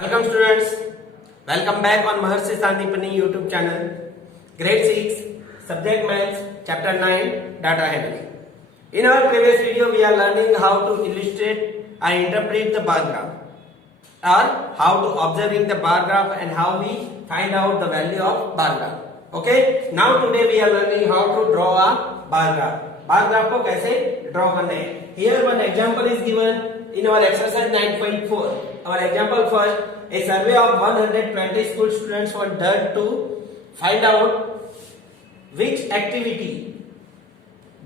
Welcome students, welcome back on Maharshi Sandipani YouTube channel. Grade 6, subject maths, chapter 9, data handling. In our previous video, we are learning how to illustrate and interpret the bar graph, or how to observing the bar graph and how we find out the value of bar graph. Okay, now today we are learning how to draw a bar graph. Bar graph को कैसे draw करना है? Here one example is given in our exercise 9.4. Our example first, a survey of 120 school students was done to find out which activity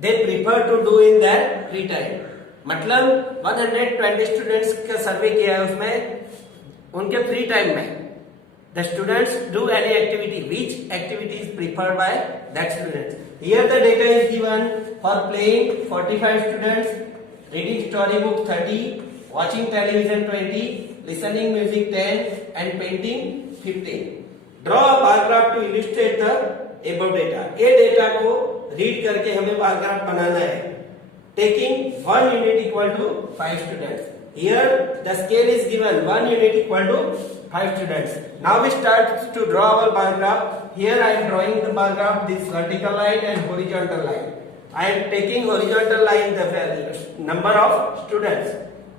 they prefer to do in their free time. मतलब 120 students का सर्वे किया है, उसमें उनके free time में the students do any activity, which activity is preferred by that students. Here the data is given for playing 45 students, reading storybook 30, watching television 20, listening music 10 and painting 15. Draw a bar graph to illustrate the above data. ये data को read करके हमें bar graph बनाना है. Taking 1 unit equal to 5 students. Here the scale is given 1 unit equal to 5 students. Now we start to draw our bar graph. Here I am drawing the bar graph, this vertical line and horizontal line. I am taking horizontal line the number of students.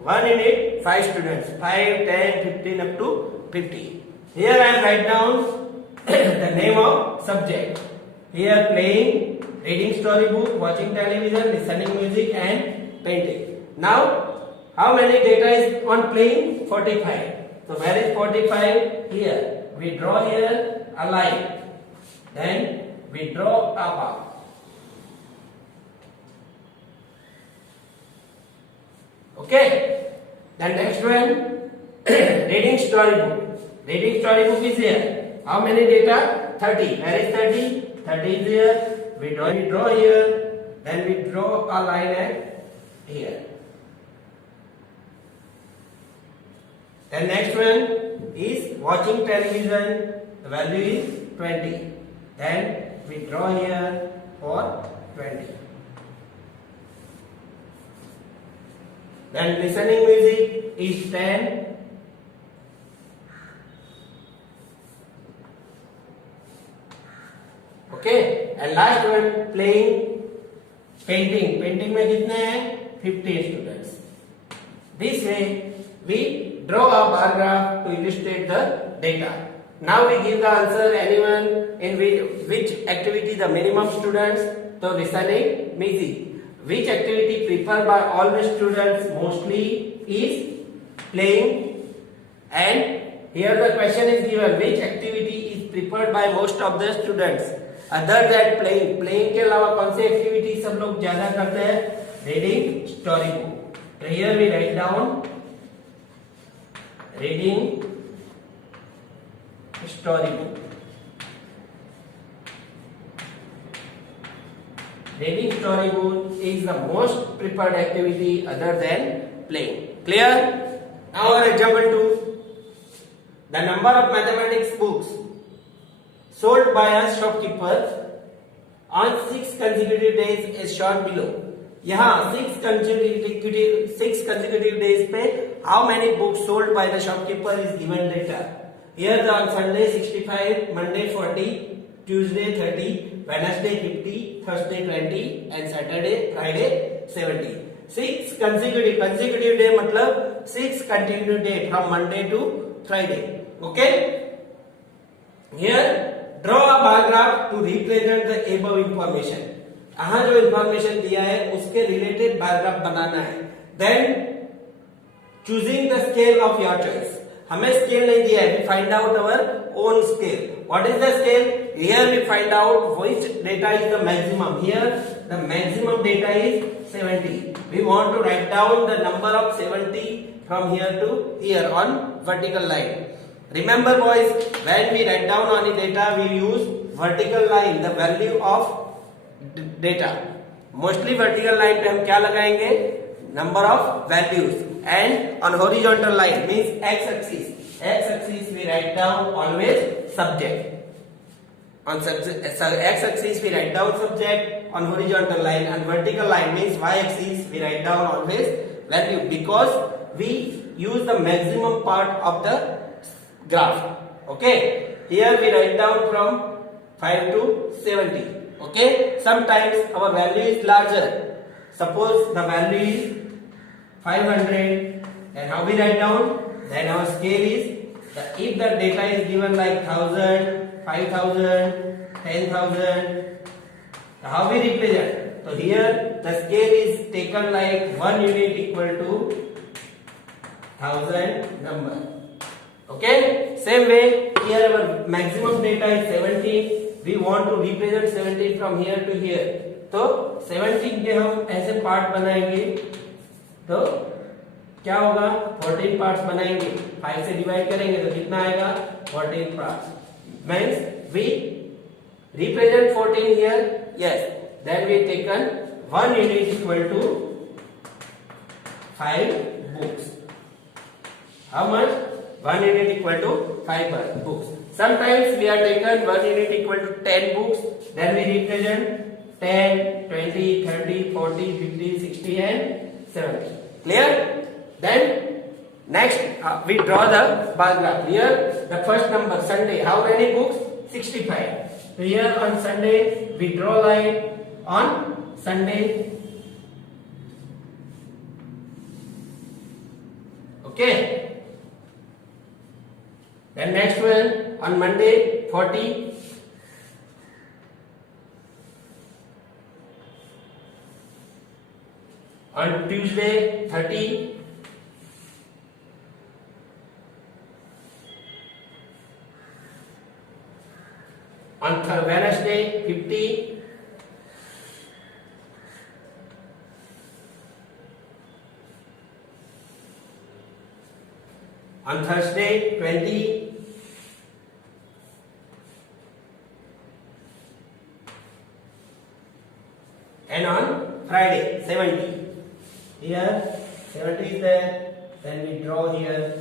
1 unit 5 students, 5, 10, 15 up to 50. Here I am write down the name of subject. Here playing, reading storybook, watching television, listening music and painting. Now how many data is on playing? 45. So where is 45? Here. We draw here a line. Then we draw a bar. Okay. Then next one, reading storybook. Reading storybook is here. How many data? 30. Where is 30? 30 is here. We draw here. Then we draw a line at here. Then next one is watching television. The value is 20. Then we draw here for 20. Then listening music is 10. Okay. And last one playing painting. Painting में कितने हैं? 50 students. This way we draw a bar graph to illustrate the data. Now we give the answer anyone in which activity the minimum students. So listening music. Which activity preferred by all the students mostly is playing. And here the question is given, which activity is preferred by most of the students other than playing. Playing के अलावा कौन सी activity सब लोग ज्यादा करते हैं? Reading storybook. So here we write down reading storybook. Reading storybook is the most preferred activity other than playing. Clear? Now our example 2. The number of mathematics books sold by a shopkeeper on 6 consecutive days is shown below. यहाँ 6 consecutive days पे how many books sold by the shopkeeper is given data. Here on Sunday 65, Monday 40, Tuesday 30, Wednesday 50, Thursday 20 and Saturday, Friday 70. 6 consecutive day मतलब 6 continuous day from Monday to Friday. Okay? Here draw a bar graph to represent the above information. यहाँ जो information दिया है उसके related bar graph बनाना है. Then choosing the scale of your choice. हमें scale नहीं दिया है. We find out our own scale. What is the scale? Here we find out which data is the maximum. Here the maximum data is 70. We want to write down the number of 70 from here to here on vertical line. Remember boys, when we write down on the data, we use vertical line, the value of data. Mostly vertical line पे हम क्या लगाएंगे? Number of values. And on horizontal line means x-axis. X-axis we write down always subject. On x-axis we write down subject. On horizontal line and vertical line means y-axis we write down always value, because we use the maximum part of the graph. Okay, here we write down from 5 to 70. Okay, sometimes our value is larger. Suppose the value is 500, then how we write down? Then our scale is, if the data is given like 1000, 5000, 10,000, how we represent? So here the scale is taken like 1 unit equal to 1000 number. Okay, same way here our maximum data is 17. We want to represent 17 from here to here. तो 17 के हम ऐसे part बनाएंगे, तो क्या होगा? 14 parts बनाएंगे, 5 से डिवाइड करेंगे तो कितना आएगा? 14 parts. Means we represent 14 here. Yes, then we taken 1 unit equal to 5 books. How much? 1 unit equal to 5 books. Sometimes we are taken 1 unit equal to 10 books. Then we represent 10, 20, 30, 40, 50, 60 and 70. Clear? Then next we draw the bar graph. Here the first number Sunday. How many books? 65. So here on Sunday we draw line on Sunday. Okay. Then next one on Monday 40. On Tuesday 30. On Wednesday 50. On Thursday 20. And on Friday 70. Here 70 is there, then we draw here.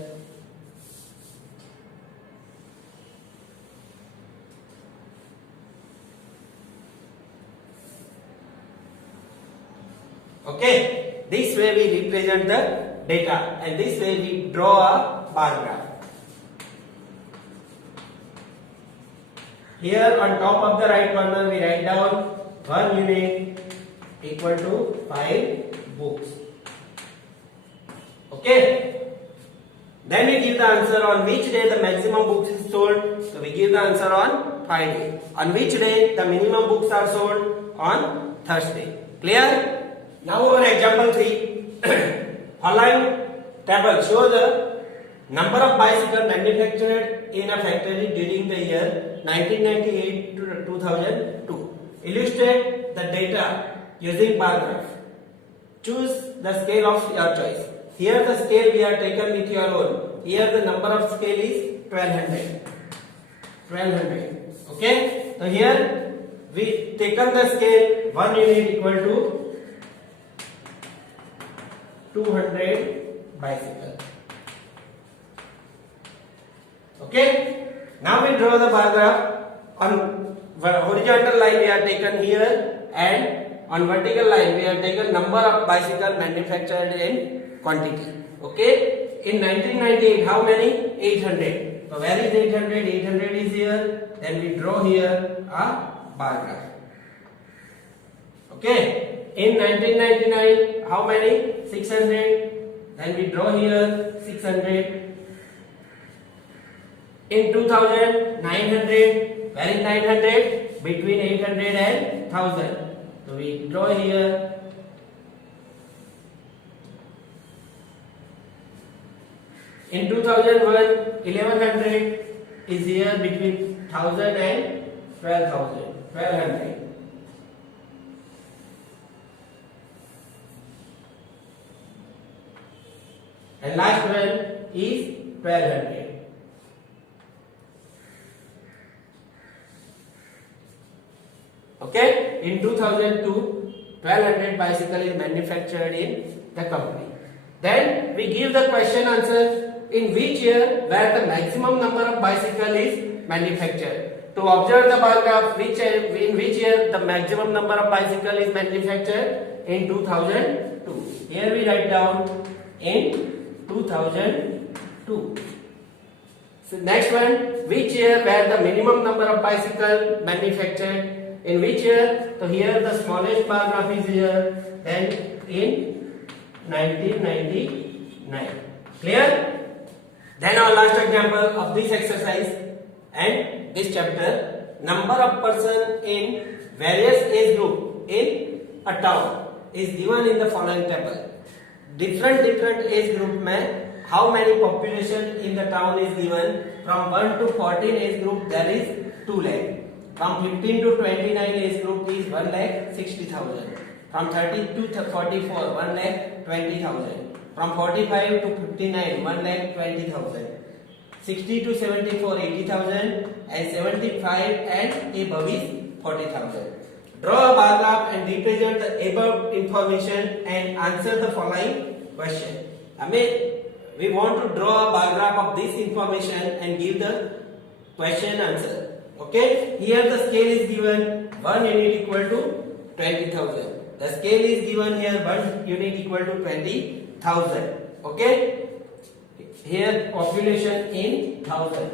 Okay, this way we represent the data and this way we draw a bar graph. Here on top of the right corner we write down 1 unit equal to 5 books. Okay. Then we give the answer on which day the maximum books is sold. So we give the answer on Friday. On which day the minimum books are sold? On Thursday. Clear? Now our example 3. Following table show the number of bicycles manufactured in a factory during the year 1998 to 2002. Illustrate the data using bar graph. Choose the scale of your choice. Here the scale we are taken with your own. Here the number of scale is 1200. 1200. Okay. So here we taken the scale 1 unit equal to 200 bicycle. Okay. Now we draw the bar graph. On horizontal line we are taken here and on vertical line we have taken number of bicycle manufactured in quantity. Okay. In 1998 how many? 800. So where is 800? 800 is here. Then we draw here a bar graph. Okay. In 1999 how many? 600. Then we draw here 600. In 2000 900. Where is 900? Between 800 and 1000. So we draw here. In 2001 1100 is here between 1000 and 12,000. 1200. And last one is 1200. Okay, in 2002, 1200 bicycle is manufactured in the company. Then we give the question answer in which year where the maximum number of bicycle is manufactured. To observe the bar graph, in which year the maximum number of bicycle is manufactured? In 2002. Here we write down in 2002. So next one, which year were the minimum number of bicycle manufactured? In which year? So here the smallest bar graph is here. Then in 1999. Clear? Then our last example of this exercise and this chapter, number of person in various age group in a town is given in the following table. Different age group में how many population in the town is given. From 1 to 14 age group there is 2 lakh. From 15 to 29 age group is 1 lakh 60,000. From 30 to 44 1 lakh 20,000. From 45 to 59 1 lakh 20,000. 60 to 74 80,000 and 75 and above is 40,000. Draw a bar graph and represent the above information and answer the following question. We want to draw a bar graph of this information and give the question answer. Okay? Here the scale is given 1 unit equal to 20,000. The scale is given here 1 unit equal to 20,000. Okay? Here population in 1000.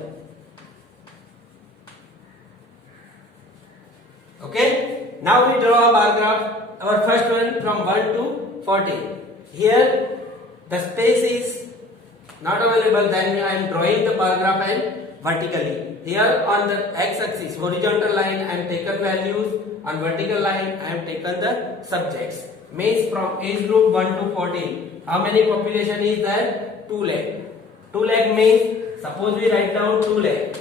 Okay? Now we draw a bar graph. Our first one from 1 to 14. Here the space is not available, then I am drawing the bar graph and vertically. Here on the x-axis, horizontal line, I am taken values. On vertical line, I am taken the subjects. Means from age group 1 to 14. How many population is there? 2 lakh. 2 lakh means, suppose we write down 2 lakh.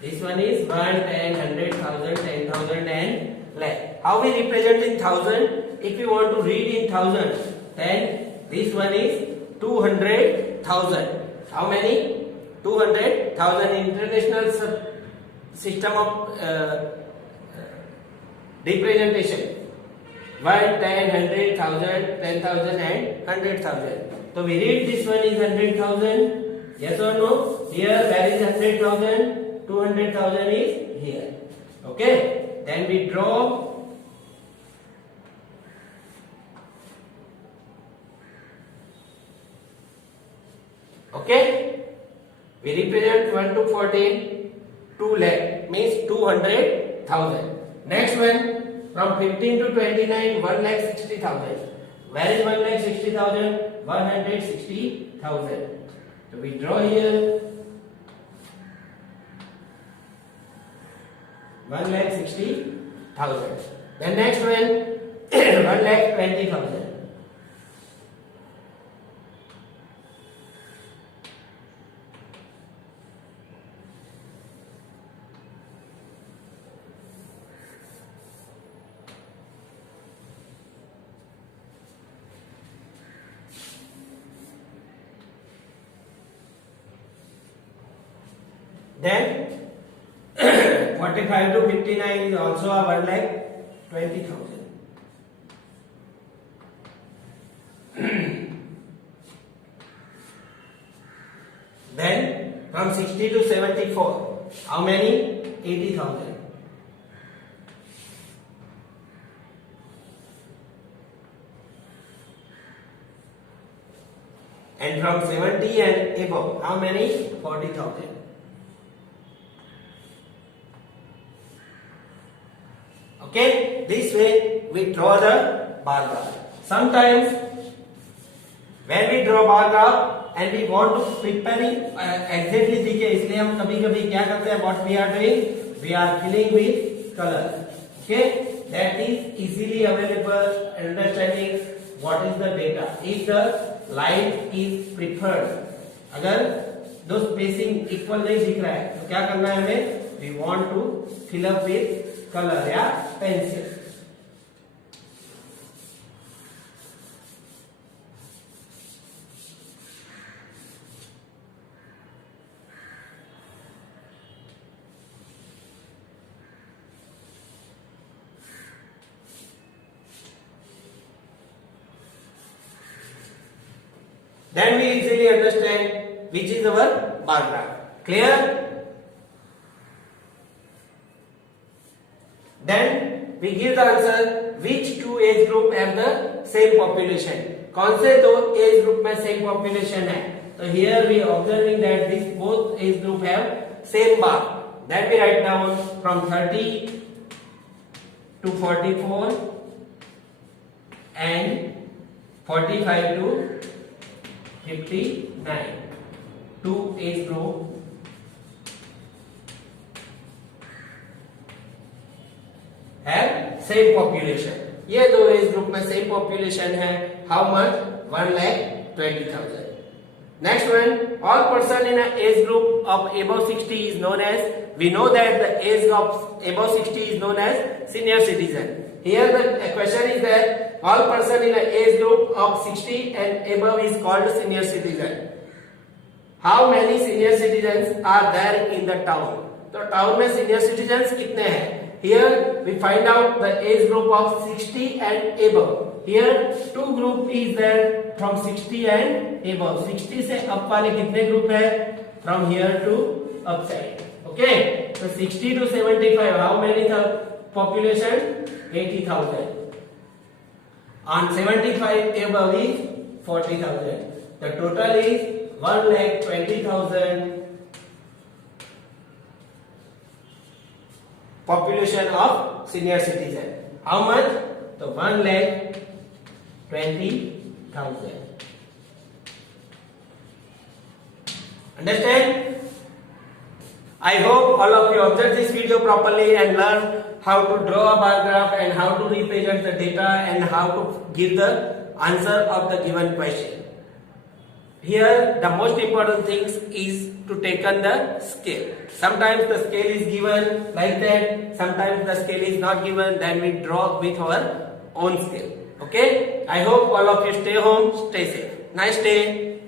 This one is 1, 10, 100,000, 10,000 and lakh. How we represent in thousand? If you want to read in thousand, then this one is 200,000. How many? 200,000. International system of representation. 1, 10, 100,000, 10,000 and 100,000. So we read this one is 100,000. Yes or no? Here where is 100,000? 200,000 is here. Okay? Then we draw okay? We represent 1 to 14, 2 lakh means 200,000. Next one from 15 to 29, 1 lakh 60,000. Where is 1 lakh 60,000? 160,000. So we draw here 1 lakh 60,000. Then next one 1 lakh 20,000. Then 45 to 59 is also a 1 lakh 20,000. Then from 60 to 74, how many? 80,000. And from 70 and above, how many? 40,000. Okay, this way we draw the bar graph. Sometimes when we draw bar graph and we want to preparing exactly दिखे, इसलिए हम कभी-कभी क्या करते हैं? What we are doing? We are filling with color. Okay, that is easily available. Understanding what is the data. If the line is preferred, अगर दो spacing equal नहीं दिख रहा है, तो क्या करना है हमें? We want to fill up with color या pencil. Then we easily understand which is our bar graph. Clear? Then we give the answer which two age group have the same population. कौन से दो age group में same population है? तो here we observing that this both age group have same bar, that we write down from 30 to 44 and 45 to 59. Two age group have same population. ये दो age group में same population है. How much? 1,20,000. Next one, all person in an age group of above 60 is known as, we know that the age of above 60 is known as senior citizen. Here the question is that all person in an age group of 60 and above is called senior citizen. How many senior citizens are there in the town? तो town में senior citizens कितने हैं? Here we find out the age group of 60 and above. Here two group is there from 60 and above. 60 से up वाले कितने group है? From here to upside. Okay. So 60 to 75. How many the population? 80,000. On 75 above is 40,000. The total is 1,20,000 population of senior citizen. How much? So 1,20,000. Understand? I hope all of you observe this video properly and learn how to draw a bar graph and how to represent the data and how to give the answer of the given question. Here the most important things is to take on the scale. Sometimes the scale is given like that, sometimes the scale is not given, then we draw with our own scale. Okay? I hope all of you stay home, stay safe. Nice day.